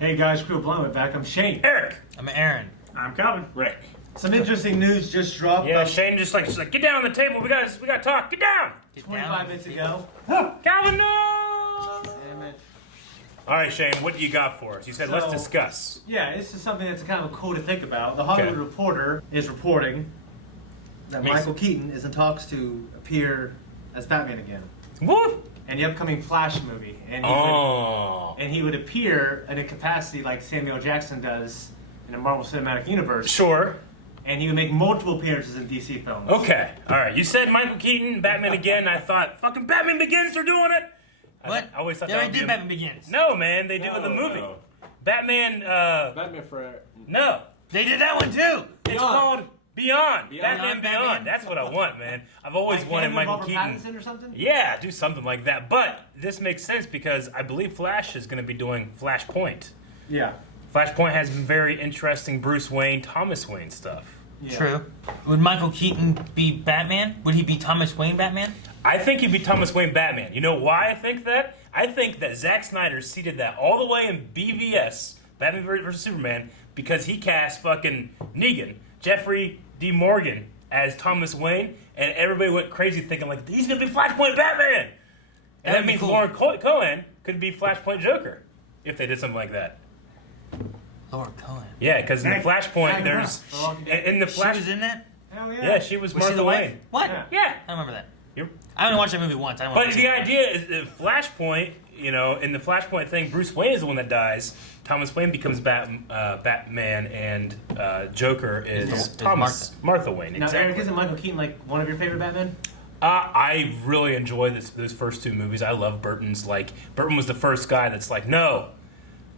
Hey guys, Crew Blind back. I'm Shane. Eric. I'm Aaron. I'm Calvin. Rick. Some interesting news just dropped. Yeah, Shane just like get down on the table. We got to talk. Get down. 25 minutes ago. Calvin, no. Damn it. All right, Shane. What do you got for us? You said let's discuss. Yeah, this is something that's kind of cool to think about. The Hollywood Reporter is reporting that Michael Keaton is in talks to appear as Batman again. What? In the upcoming Flash movie. And he would appear in a capacity like Samuel Jackson does in the Marvel Cinematic Universe. Sure. And he would make multiple appearances in DC films. Okay. All right. You said Michael Keaton, Batman again. I thought fucking Batman Begins. They're doing it. What? I always thought they that already would did be Batman Begins. No, man. They did it with the movie. No. Batman. Batman Forever. No. They did that one too. It's called Beyond. Beyond. Batman. That's what I want, man. I've always wanted Michael Robert Keaton. Pattinson or something? Yeah, do something like that. But this makes sense because I believe Flash is going to be doing Flashpoint. Yeah. Flashpoint has very interesting Bruce Wayne, Thomas Wayne stuff. Yeah. True. Would Michael Keaton be Batman? Would he be Thomas Wayne Batman? I think he'd be Thomas Wayne Batman. You know why I think that? I think that Zack Snyder seeded that all the way in BVS, Batman vs. Superman, because he cast fucking Negan, Jeffrey D. Morgan, as Thomas Wayne, and everybody went crazy thinking, like, he's going to be Flashpoint Batman! And that means cool. Lauren Cohen could be Flashpoint Joker, if they did something like that. Lord Cohen. Yeah, because in the Flashpoint, there's... In the She Flash... was in that? Hell yeah. Yeah, she was Was she the Martha wife? Wayne. What? Yeah. Yeah. I don't remember that. You're- I only watched that movie once. I don't But watch the it. idea is that Flashpoint, you know, in the Flashpoint thing, Bruce Wayne is the one that dies. Thomas Wayne becomes Batman, and Joker is Martha Wayne. Now, Exactly. Eric, isn't Michael Keaton like one of your favorite Batman? I really enjoy those first two movies. I love Burton's. Like, Burton was the first guy that's like, no,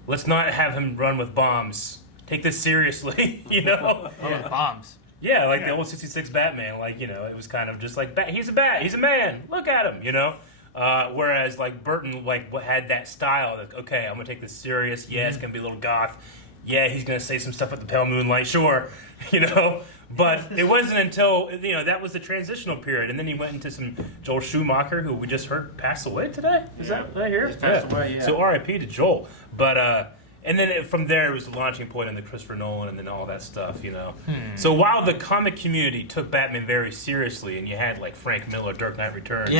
let's not have him run with bombs. Take this seriously, you know? Oh, bombs. Yeah, like the old 66 Batman, like, you know, it was kind of just like, he's a man, look at him, you know? Whereas, like, Burton, like, had that style, like, okay, I'm going to take this serious, yeah, it's going to be a little goth, yeah, he's going to say some stuff at the pale moonlight, sure, you know? But it wasn't until, you know, that was the transitional period, and then he went into some Joel Schumacher, who we just heard passed away today? Is that here? Just passed away, yeah. So R.I.P. to Joel. But, and then from there, it was the launching point into Christopher Nolan and then all that stuff, you know. So while the comic community took Batman very seriously, and you had like Frank Miller, Dark Knight Returns,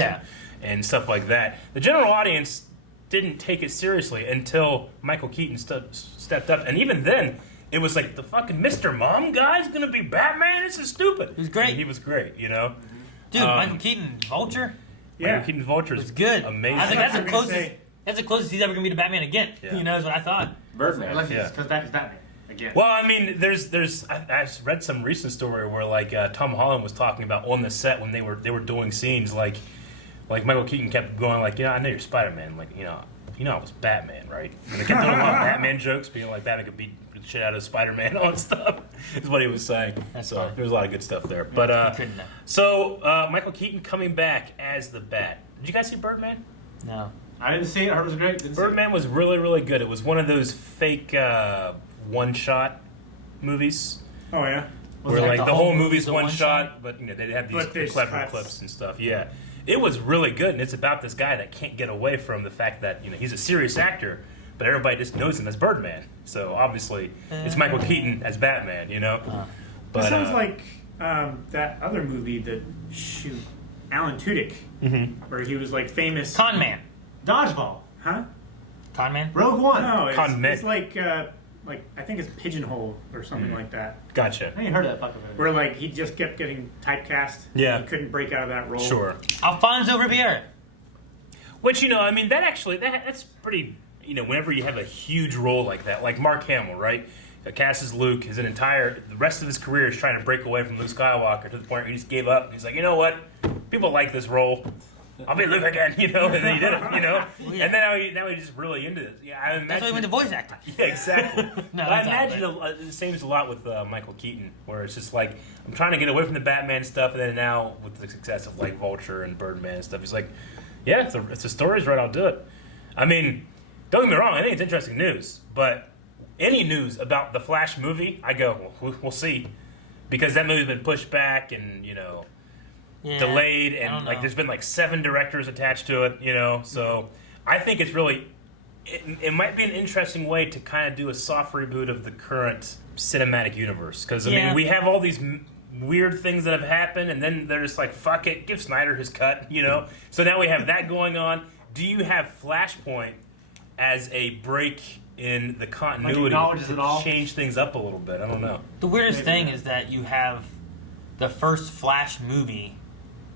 and stuff like that, the general audience didn't take it seriously until Michael Keaton stepped up. And even then, it was like, the fucking Mr. Mom guy's gonna be Batman? This is stupid. He was great. And he was great, you know. Dude, Michael Keaton, Vulture? Michael Keaton's Vulture was good. Amazing. I think that's the gonna closest. say- That's the closest he's ever gonna be to Batman again. Yeah. You know, is what I thought. Birdman. Unless Yeah. it's because that is Batman again. Well, I mean, I read some recent story where like Tom Holland was talking about on the set when they were doing scenes like Michael Keaton kept going like, I know you're Spider-Man, like you know I was Batman, right? And they kept doing a lot of Batman jokes, being like Batman could beat the shit out of Spider-Man and stuff. Is what he was saying. That's so fine. there was a lot of good stuff there. But He couldn't have. so Michael Keaton coming back as the Bat. Did you guys see Birdman? No. I didn't see it. I heard it was great. Didn't see it. Birdman was really, really good. It was one of those fake one-shot movies. Oh, yeah? Where like like the the whole whole movie's movie's a one one shot, but you know they have these But there's clever cuts. clips and stuff. Yeah, it was really good, and it's about this guy that can't get away from the fact that he's a serious actor, but everybody just knows him as Birdman. So obviously, it's Michael Keaton as Batman. You know, but It sounds like that other movie that, Alan Tudyk, where he was like famous. Con Man. Dodgeball. Huh? Con Man? Rogue One. No, Con Man. it's like I think it's Pigeonhole or something like that. gotcha. I ain't heard of that fucking movie. Where like he just kept getting typecast. Yeah. He couldn't break out of that role. Sure. Alfonso Ribeiro. Which I mean, that's pretty. Whenever you have a huge role like that, like Mark Hamill, right? Cast as Luke, the rest of his career is trying to break away from Luke Skywalker to the point where he just gave up. He's like, you know what? People like this role. I'll be Luke again, and then he did it, yeah. And then now he's just really into this. Yeah, I imagine. That's why he went to voice acting. Yeah, exactly. No, But I that's not, imagine the same is a lot with Michael Keaton, where it's just like, I'm trying to get away from the Batman stuff, and then now with the success of like Vulture and Birdman and stuff, he's like, yeah, if the story's right, I'll do it. I mean, don't get me wrong, I think it's interesting news, but any news about the Flash movie, I go, we'll see. Because that movie's been pushed back and, Yeah, delayed, I don't and like know. there's been like 7 directors attached to it, so I think it's really it might be an interesting way to kind of do a soft reboot of the current cinematic universe. Because, I mean, we have all these weird things that have happened, and then they're just like, fuck it, give Snyder his cut, you know? So now we have that going on. Do you have Flashpoint as a break in the continuity to change things up a little bit? I don't know. The weirdest thing is that you have the first Flash movie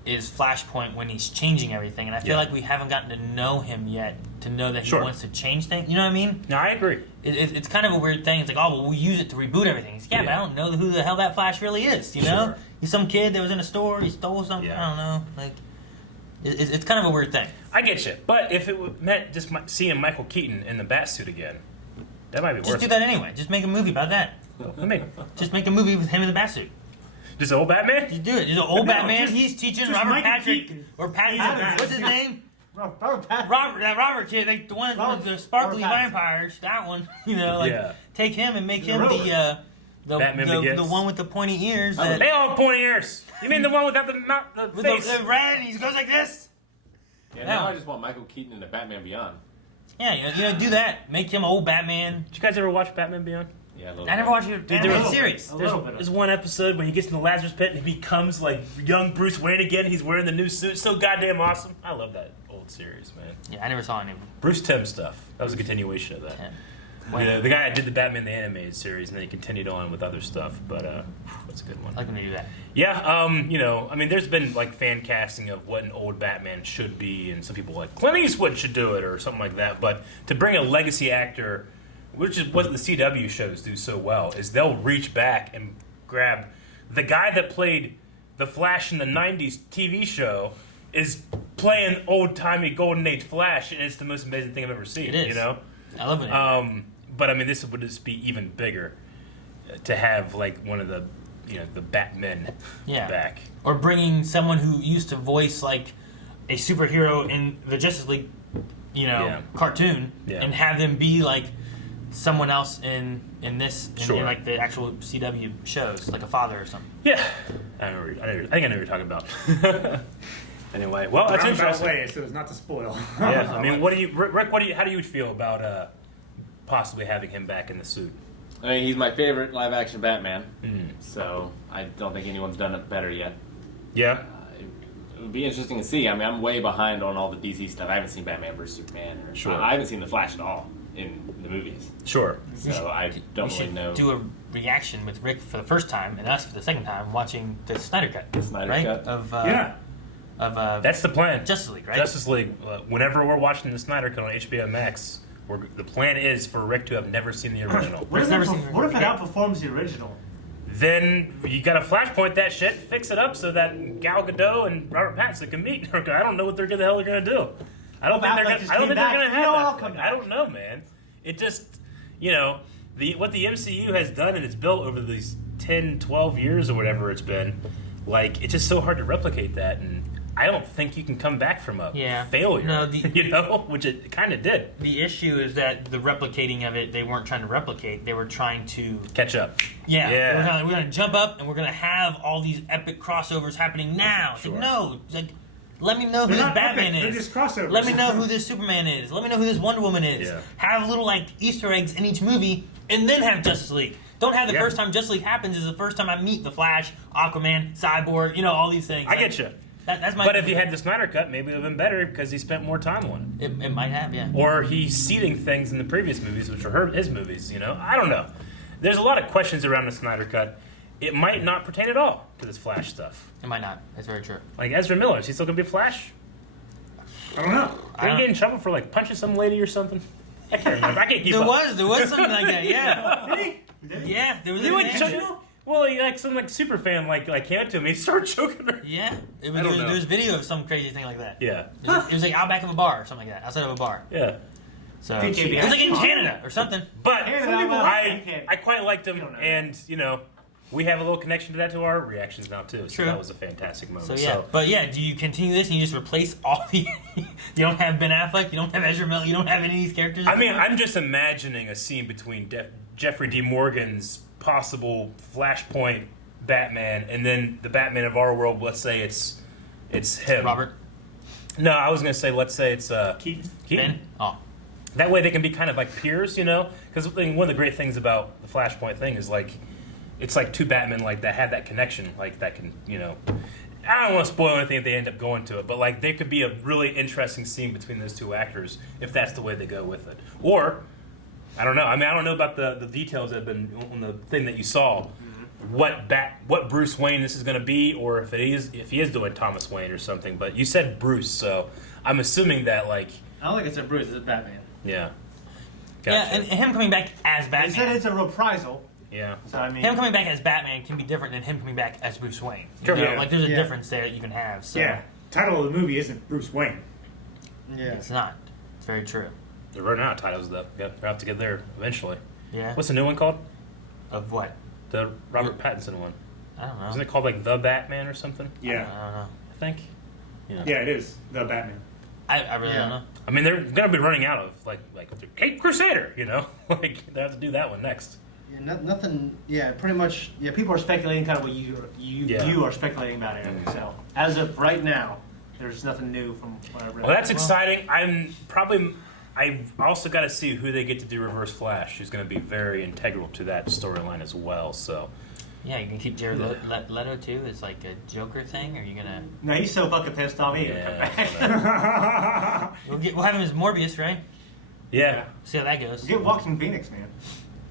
is Flashpoint when he's changing everything, and I feel like we haven't gotten to know him yet to know that he wants to change things. You know what I mean? No, I agree. It's kind of a weird thing. It's like, oh, well, we use it to reboot everything. It's, but I don't know who the hell that Flash really is. You know, he's some kid that was in a store. He stole something. I don't know. Like, it's kind of a weird thing. I get you, but if it meant just seeing Michael Keaton in the Batsuit again, that might be worth it. Just do that anyway. Just make a movie about that. Just make a movie with him in the Batsuit. Just old Batman? You do it. Just old Batman. He's teaching Robert Patrick or Patrick. What's his name? Robert Patrick. That Robert kid, like the one with the sparkly vampires. That one. You know, like take him and make him the one with the pointy ears. They all have pointy ears. You mean the one without the face? The red. He goes like this. Yeah, now I just want Michael Keaton in a Batman Beyond. Yeah, do that. Make him old Batman. Did you guys ever watch Batman Beyond? Yeah, I never watched it. Animated series. There's one episode when he gets in the Lazarus pit and he becomes like young Bruce Wayne again. He's wearing the new suit. So goddamn awesome. I love that old series, man. Yeah, I never saw any of them. Bruce Timm stuff. That was a continuation of that. The guy that did the Batman the Animated series, and then he continued on with other stuff. But that's a good one. I like him to do that. Yeah, you know, I mean, there's been like fan casting of what an old Batman should be, and some people like Clint Eastwood should do it or something like that. But to bring a legacy actor, which is what the CW shows do so well, is they'll reach back and grab the guy that played the Flash in the '90s TV show is playing old-timey Golden Age Flash, and it's the most amazing thing I've ever seen. It is. You know, I love it. But I mean, this would just be even bigger to have like one of the, you know, the Batmen back, or bringing someone who used to voice like a superhero in the Justice League, you know, cartoon, and have them be like someone else in this, in like the actual CW shows, like a father or something. Yeah, I think I know what you're talking about. Anyway, well, that's interesting. Way, so as not to spoil. Yeah, I mean, Rick? How do you feel about possibly having him back in the suit? I mean, he's my favorite live-action Batman, so I don't think anyone's done it better yet. Yeah. It would be interesting to see. I mean, I'm way behind on all the DC stuff. I haven't seen Batman vs Superman. I haven't seen The Flash at all in the movies. Sure. So I don't really know. Do a reaction with Rick for the first time and us for the second time watching the Snyder Cut. The Snyder Cut. Of that's the plan. Justice League, right? Justice League. Whenever we're watching the Snyder Cut on HBO Max, the plan is for Rick to have never seen the original. What if it outperforms the original? Then you got to Flashpoint that shit, fix it up so that Gal Gadot and Robert Pattinson can meet. I don't know what the hell they're gonna do. I don't think they're gonna have that. I don't know, man. It just, you know, what the MCU has done and it's built over these 10, 12 years or whatever it's been. Like, it's just so hard to replicate that, and I don't think you can come back from a failure. No, you know, which it kind of did. The issue is that the replicating of it, they weren't trying to replicate. They were trying to catch up. Yeah. We're gonna jump up, and we're gonna have all these epic crossovers happening now. Sure. Like, no, like, let me know who this Batman is. They're just crossovers. Let me know who this Superman is. Let me know who this Wonder Woman is. Yeah. Have little like Easter eggs in each movie, and then have Justice League. Don't have the first time Justice League happens is the first time I meet the Flash, Aquaman, Cyborg. You know, all these things. I get you. That's my. But if you had the Snyder Cut, maybe it would have been better because he spent more time on it. It might have, yeah. Or he's seeding things in the previous movies, which are his movies. You know, I don't know. There's a lot of questions around the Snyder Cut. It might not pertain at all to this Flash stuff. It might not. That's very true. Like Ezra Miller, is he still gonna be Flash? I don't know. Did he get in trouble for like punching some lady or something? I can't remember. I can't keep up. There was something like that. Yeah. Did he? Yeah, there was. He went well, he, like some like super fan like came up to him. He started choking her. Yeah, there was video of some crazy thing like that. Yeah, it was like out back of a bar or something like that, outside of a bar. Yeah. So it was like in Canada or something. But I quite liked him, and you know, we have a little connection to that to our reactions now too. So that was a fantastic moment. But do you continue this and you just replace all the? You don't have Ben Affleck, you don't have Ezra Miller, you don't have any of these characters. I mean, I'm just imagining a scene between Jeffrey D. Morgan's possible Flashpoint Batman, and then the Batman of our world. Let's say it's him. Robert. No, I was gonna say let's say it's Keaton. Ben? Oh. That way they can be kind of like peers, you know? Because one of the great things about the Flashpoint thing is like, it's like two Batmen like that have that connection, like that can, you know. I don't want to spoil anything if they end up going to it, but like there could be a really interesting scene between those two actors if that's the way they go with it. Or, I don't know. I mean, I don't know about the details that have been on the thing that you saw. What Bruce Wayne this is going to be, or if he is doing Thomas Wayne or something. But you said Bruce, so I'm assuming that like. I don't think it's a Bruce. It's a Batman. Yeah. Gotcha. Yeah, and him coming back as Batman. He said it's a reprisal. Yeah. So I mean, him coming back as Batman can be different than him coming back as Bruce Wayne. Sure. You know, like there's a difference there that you can have. So. Yeah. Title of the movie isn't Bruce Wayne. Yeah. It's not. It's very true. They're running out of titles though. Yep, they'll have to get there eventually. Yeah. What's the new one called? Of what? The Robert Pattinson one. I don't know. Isn't it called like The Batman or something? Yeah. I don't know. I think. Yeah, it is The Batman. I really don't know. I mean, they're gonna be running out of like Cape Crusader, you know, like they have to do that one next. Yeah, nothing. Yeah, pretty much. Yeah, people are speculating kind of what you are speculating about, Eric. So as of right now, there's nothing new from what I read. Well, that's exciting. I've also got to see who they get to do Reverse Flash, who's going to be very integral to that storyline as well. So. Yeah, you can keep Jared Leto too. It's like a Joker thing. Or are you gonna? No, he's so fucking pissed off. He We'll have him as Morbius, right? Yeah. See how that goes. Get Walking Phoenix, man.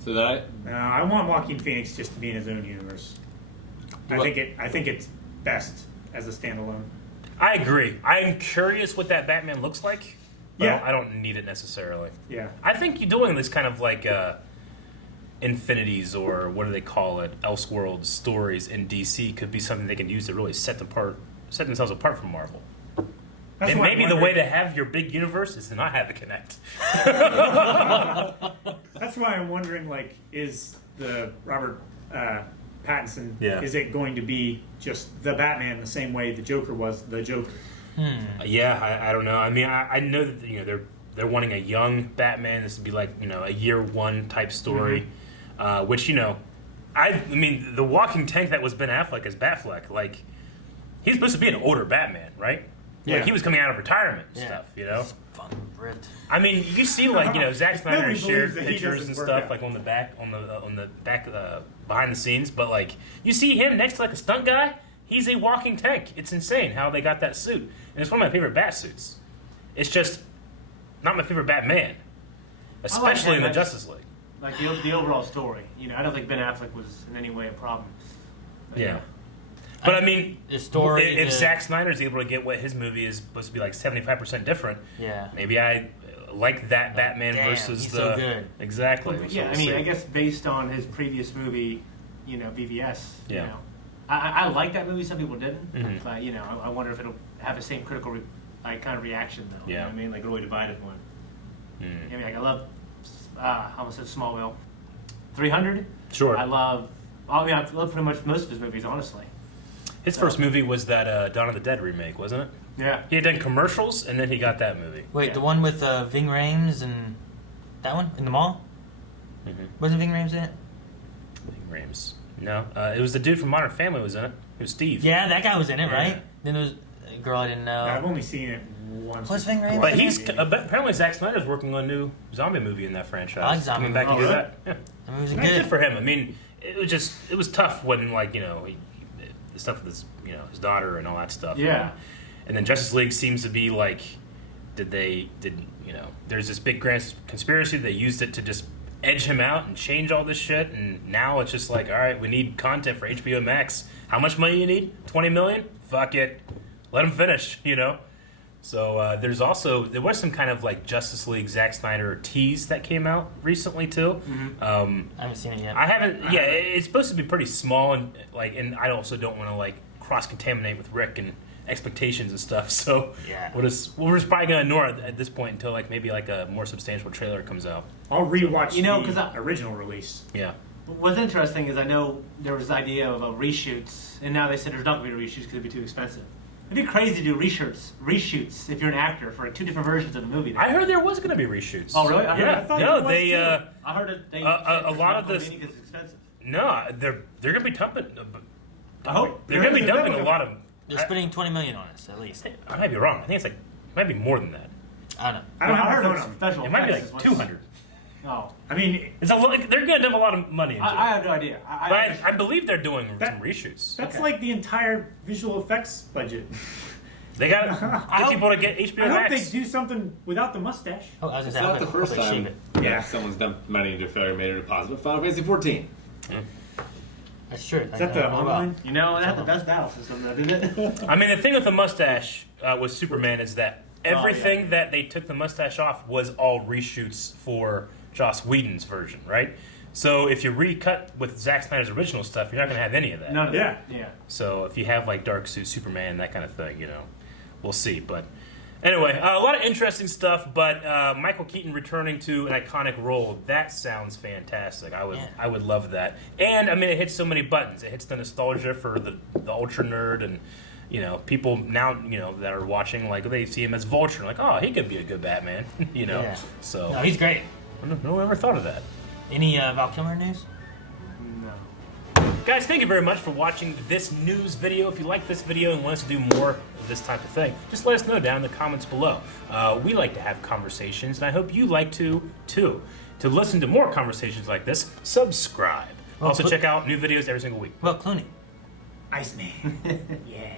So that I want Joaquin Phoenix just to be in his own universe. I think it's best as a standalone. I agree. I'm curious what that Batman looks like. But Yeah. I don't need it necessarily. Yeah. I think you're doing this kind of like Infinities or what do they call it, Elseworlds stories in DC could be something they can use to really set themselves apart from Marvel. That's And why maybe I'm the way wondering- to have your big universe is to not have it connect. That's why I'm wondering, like, is the Robert Pattinson, Yeah. is it going to be just the Batman the same way the Joker was the Joker? Yeah, I don't know. I mean, I know that they're wanting a young Batman. This would be like a year one type story, which I mean the walking tank that was Ben Affleck as Batfleck, like he's supposed to be an older Batman, right? Yeah. Like he was coming out of retirement and stuff, It's fucking ripped. I mean, you see like Zack Snyder Nobody shared believes that he pictures doesn't and work stuff out. like on the back behind the scenes, but like you see him next to like a stunt guy. He's a walking tank. It's insane how they got that suit. And it's one of my favorite bat suits. It's just not my favorite Batman. Especially in the Justice League. Like the overall story. I don't think Ben Affleck was in any way a problem. But, Yeah. But I mean, The story, if Zack Snyder's able to get what his movie is supposed to be like 75% different, Yeah. maybe I like that Batman damn, versus he's the... so good. Exactly. But So yeah, we'll I mean, see. I guess based on his previous movie, BVS, Yeah. I like that movie. Some people didn't, Mhm. but I wonder if it'll have the same critical kind of reaction though. You know Yeah. what I mean, like a really divided one. Mm. I mean, like I love, I almost said Smallville, 300. Sure. I love pretty much most of his movies, honestly. His first movie was that Dawn of the Dead remake, wasn't it? Yeah. He had done commercials, and then he got that movie. Wait, Yeah. the one with Ving Rhames and that one in the mall? Mm-hmm. Wasn't Ving Rhames in it? Rames. No, it was the dude from Modern Family was in it. It was Steve. Yeah, that guy was in it, Yeah. right? Then there was a girl I didn't know. I've only seen it once. What's Ving Rhames? But he's apparently Zack Snyder's working on a new zombie movie in that franchise. I like zombie Coming back to do movies. that. Yeah. That movie was Good good. for him. I mean, it was tough when the stuff with his daughter and all that stuff. Yeah. And then Justice League seems to be like, there's this big grand conspiracy. They used it to just edge him out and change all this shit. And now it's just like, all right, we need content for HBO Max. How much money you need? 20 million? Fuck it. Let him finish, So there was some kind of like Justice League Zack Snyder tease that came out recently too. I haven't seen it yet. I haven't. Yeah, it's supposed to be pretty small and I also don't want to like cross contaminate with Rick and expectations and stuff. So Yeah. we're just probably gonna ignore it at this point until like maybe like a more substantial trailer comes out. I'll rewatch because the original release. Yeah. What's interesting is I know there was the idea of reshoots, and now they said there's not going to be reshoots because it'd be too expensive. It'd be crazy to do reshoots if you're an actor for two different versions of the movie. I heard there was gonna be reshoots. Oh, really? Yeah. I thought No, there was they. too. I heard it. They a lot of this- because it's expensive. No, they're gonna be dumping. I hope They're gonna be dumping a lot of. They're spending $20 million on us, at least. I might be wrong. I think it's like might be more than that. I don't know. I don't I have heard my it phone was on. special It might be effects like is what's- 200. Oh. I mean, It's a they're going to dump a lot of money into I it. have no idea. But I believe they're doing That- some reshoots. that's Okay. like the entire visual effects budget. They got to get people to get HBO I hope Max. they do something without the mustache. Oh, I was It's gonna say, not the first time Yeah. someone's dumped money into a failure made it a positive. Final Fantasy 14. That's true. Is that the online? You know, it had the best battle system, though, didn't it? I mean, the thing with the mustache with Superman is that everything yeah. that they took the mustache off was all reshoots for Joss Whedon's version, right? So if you recut with Zack Snyder's original stuff, you're not going to have any of that. None of Yeah. that. Yeah. So if you have like Dark Suit Superman, that kind of thing, you know, we'll see. But anyway, a lot of interesting stuff. But Michael Keaton returning to an iconic role, that sounds fantastic. I would love that. And I mean, it hits so many buttons. It hits the nostalgia for the ultra nerd and. You know, people now, you know, that are watching, like, they see him as Vulture, like, oh, he could be a good Batman, you know. Yeah. So, No, he's great. no one ever thought of that. Any Val Kilmer news? No. Guys, thank you very much for watching this news video. If you like this video and want us to do more of this type of thing, just let us know down in the comments below. We like to have conversations, and I hope you like to, too. To listen to more conversations like this, subscribe. Well, Also, check out new videos every single week. Well, Clooney. Iceman. Yeah.